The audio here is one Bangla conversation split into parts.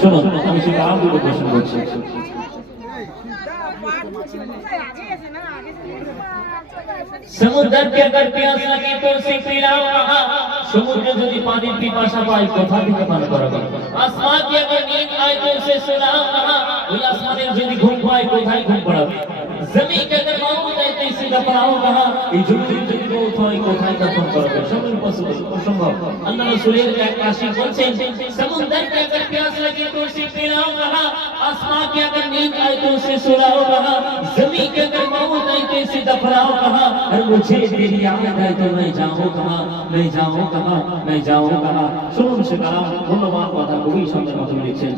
শুনুন আমি সেই কালামগুলো ঘোষণা করছি। समुद्र के अगर प्यास लगे तो उसे पिलाओ कहां, समुद्र यदि पानी पिपासा पाए कोथा থেকে পান করাবে, आसमान की अगर नींद आए तो उसे सुलाओ कहां, ওই আসমানের যদি ঘুম পায় কোথায় ঘুম পড়াবে, जमीन के अगर मौत आए तो इसे दफनाओ कहां, এই জমির যদি মৌত হয় কোথায় দফন করাবে, সবই পসিবল অসম্ভব। আল্লাহ রাসূলের এক আশিক বলছেন समुद्र के अगर प्यास लगे तो उसे पिलाओ कहां, आसमान की अगर नींद आए तो उसे सुलाओ कहां, जमीन के अगर मौत आए तो इसे दफनाओ कहां, और मुझे तेरी याद आए तो मैं जाऊं कहां, मैं जाऊं कहां, मैं जाऊं कहां। শুনুন সে কালাম ধন্যবাদ কথা কবি সুন্দর মতো লিখছেন।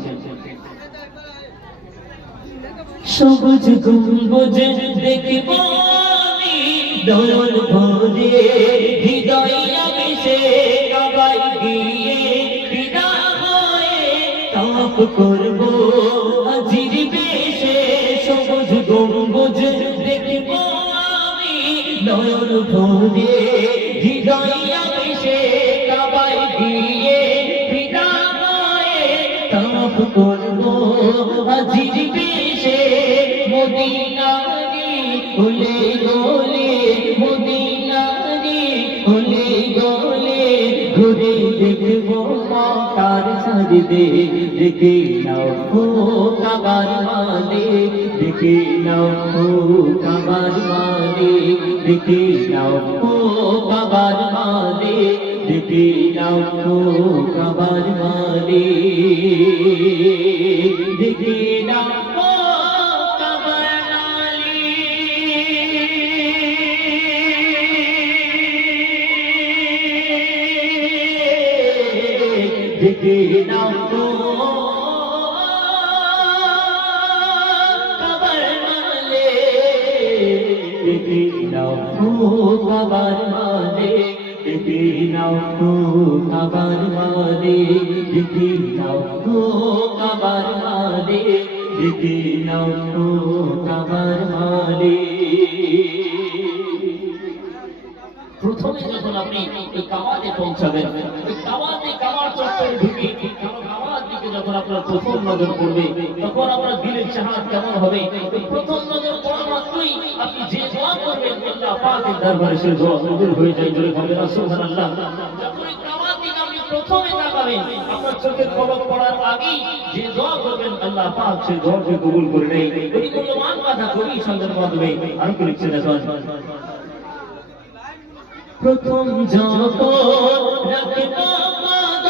সবুজ গম্বুজ দেখব আমি দয়াল ভরে, হৃদয় আবেশে কাবায় গিয়ে বিদা হয়ে তাপ করব আজির বেশে। সবুজ গম্বুজ দেখব আমি দয়াল ভরে, হৃদয় আবেশে কাবায় গিয়ে বিদা হয়ে তাপ করব আজির বেশে। মদিনারি হলে গলে, মদিনারি হলে গলে ঘুরে দেখব মাতার সাজদে, দেখে নাও ও কাবার মালিক, দেখে নাও ও কাবার মালিক, দেখে নাও ও কাবার মালিক, দেখে নাও ও কাবার মালিক, দেখে নাও দেখে নাও তো কাবার মালিক, দেখে নাও তো কাবার মালিক, দেখে নাও তো কাবার মালিক, দেখে নাও তো কাবার মালিক, দেখে নাও তো কাবার মালিক। প্রথমে যখন আপনি এই কাবাতে পৌঁছাবেন, এই কাবাতে কাবার চত্বরে ঢুকে কাবার দিকে যখন আপনার প্রথম নজর পড়বে, তখন আপনার দিলের চাহাত কেমন হবে। এই প্রথম নজর পড়া মাত্রই আপনি যে দোয়া করবেন আল্লাহ পাকের দরবারে সে দোয়া কবুল হয়ে যায়। জোরে বলেন সুবহানাল্লাহ। যখন এই কাবার দিকে আপনি প্রথমে তাকাবেন, আপনার চোখের পলক পড়ার আগেই যে দোয়া করবেন আল্লাহ পাক সেই দোয়াকে কবুল করে নেয়। এই মূল্যবান কথা কবি সুন্দর মাধ্যমে আরো কি লিখছেন দেখুন। প্রথম যত রাখব পাদ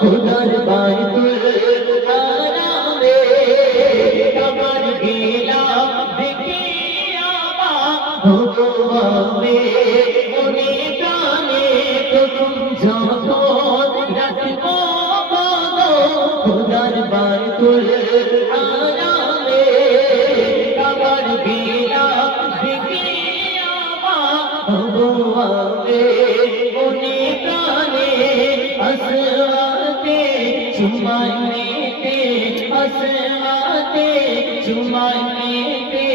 খোদার বাইতুল হারামে, কাবার গেলা দেখে আবা হবো আমি মনে প্রাণে। প্রথম যত রাখব পাদ খোদার বাইতুল হারামে, কাবার গেলা দেখে আবা হবো আমি মনে প্রাণে। আসওয়াতে চুমাইতে, আসওয়াতে চুমাইতে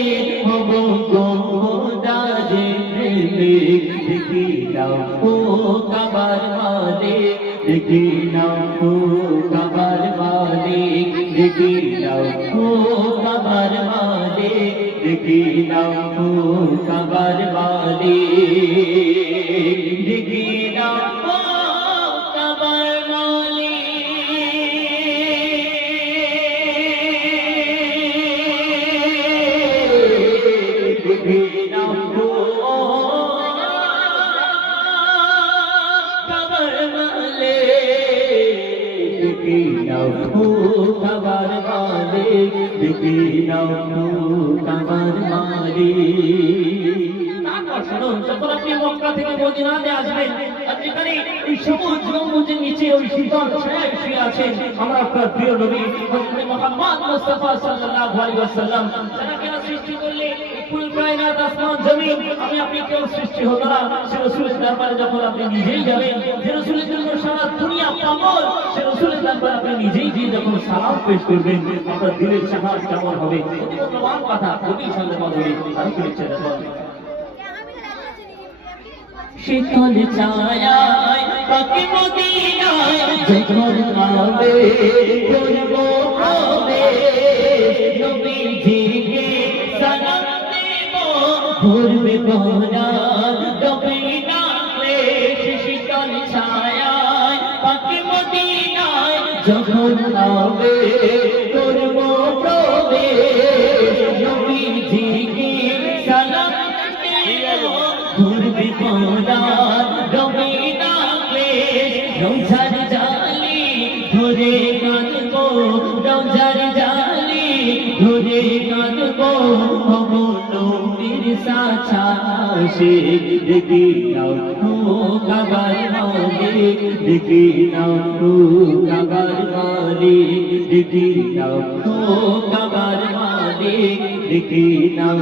হব গোদারে প্রেমিক। দেখি নাও ও কাবার মালিক, দেখি নাও ও কাবার মালিক, দেখি নাও ও কাবার মালিক, দেখি নাও ও কাবার মালিক, দেখি নাও ও কাবার মালিক, দেখি নাও ও কাবার মালিক, দেখি নাও ও কাবার মালিক, দেখি নাও ও কাবার মালিক। যখন আপনি মক্কা থেকে মদিনাতে আসবেন, আপনি এখানে এই সবুজ গম্বুজের নিচে ওই শীতল ছায়ায় শুয়ে আছেন আমার আপনার প্রিয় নবী হযরত মুহাম্মদ মুস্তাফা সাল্লাল্লাহু আলাইহি ওয়াসাল্লাম। যাকে সৃষ্টি করলে কুল কায়নাত আসমান জমিন, আমি আপনি কেউ সৃষ্টি হতো না। সে রাসূলের দরবারে যখন আপনি নিজেই যাবেন, যে রাসূলের জন্য সারা দুনিয়া পাগল, সে রাসূলের দরবারে আপনি নিজেই গিয়ে যখন সালাম পেশ করবেন, আপনার দিলের চাহাত কেমন হবে। অতি মূল্যবান কথা কবি সুন্দর মাধুরী আর কি লিখছে দেখুন। শীতল ছায়ায় পাখি মদিনায় যখন আবে বিপদার ডবে না ক্লেশ শীতল ছায়ায় পাকে মদিনায় যখন আবে করব প্রবেশ নবীজিকে সালাম দিও দূর বিপদার ডবে না ক্লেশ রোজার জালি ধরে কাঁদবো রোজার জালি ধরে কাঁদবো নবীর সাছাশে দেখি নাও কাবার মালিক দেখি নাও কাবার মালিক দেখি নাও কাবার মালিক দেখি নাও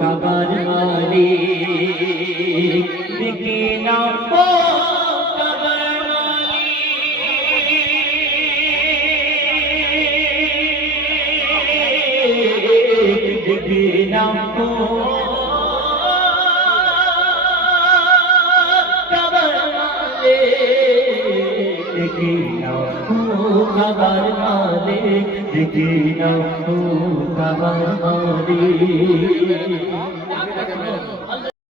কাবার মালিক দেখি নাও কাবার মালিক দেখি নাও কাবার মালিক দেখি নাও কাবার মালিক